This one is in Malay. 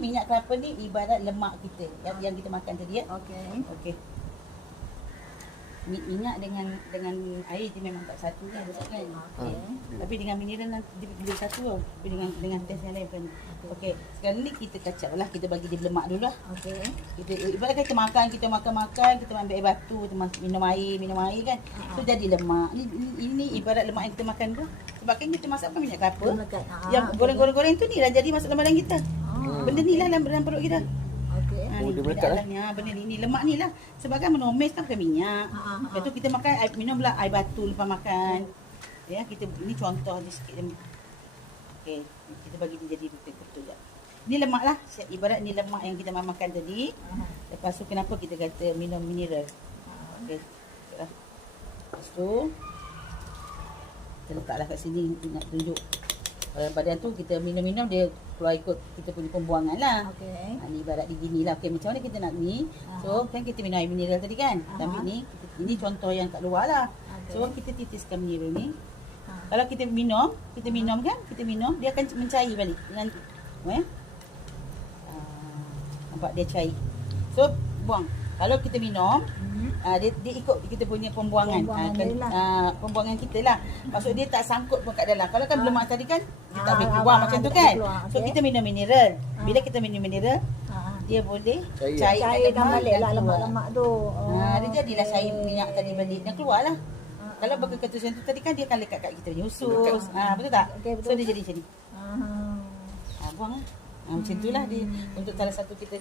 minyak kelapa ni ibarat lemak kita yang kita makan tadi ya. Okey. Okey. Minyak dengan air dia memang tak satu kan, kan? Okey. Tapi dengan mineral nanti dia satu tau. Tapi dengan test yang lain bukan. Okey. Sekarang ni kita kacau lah, kita bagi dia berlemak dulu lah. Okey. Kita ibarat kita makan, kita ambil air batu, kita minum air kan. So jadi lemak. Ini ibarat lemak yang kita makan tu. Sebab kan kita masakkan minyak kelapa. Yang goreng-goreng tu ni lah jadi masuk dalam badan kita. Benda ni lah dalam perut kita. Okey. Dia melekat lah. Benda ni lemak ni lah. Sebab kan menomes kan pakai minyak. Lepas tu kita makan minum pula air batu lepas makan. Ya, kita ini contoh dia sikit. Okey, kita bagi dia jadi betul-betul je. Ni lemak lah. Ibarat ni lemak yang kita makan tadi. Lepas tu kenapa kita kata minum mineral. Okey. Lepas tu kita letaklah kat sini nak tunjuk. Badan tu kita minum-minum dia keluar ikut kita punya pembuangan lah. Okey. Ni ibarat di gini lah. Okey, macam mana kita nak ni? So kan kita minum air mineral tadi kan. Tapi ni ini contoh yang kat luar lah. So kita titiskan mineral ni. Kalau kita minum kan, dia akan mencair balik dengan nampak dia cair. So buang. Kalau kita minum, dia ikut kita punya pembuangan. Pembuangan kita lah. Maksud dia tak sangkut pun kat dalam. Kalau kan lemak tadi kan, dia tak boleh keluar macam tu kan. So kita minum mineral. Bila kita minum mineral, dia boleh cairkan balik lah lemak-lemak tu. Dia jadilah cair minyak tadi balik dan keluar lah. Kalau berketusan tu tadi kan dia akan lekat kat kita punya usus. Betul tak? Okay, betul. So dia jadi macam ni. Buang lah. Macam itulah dia untuk salah satu kita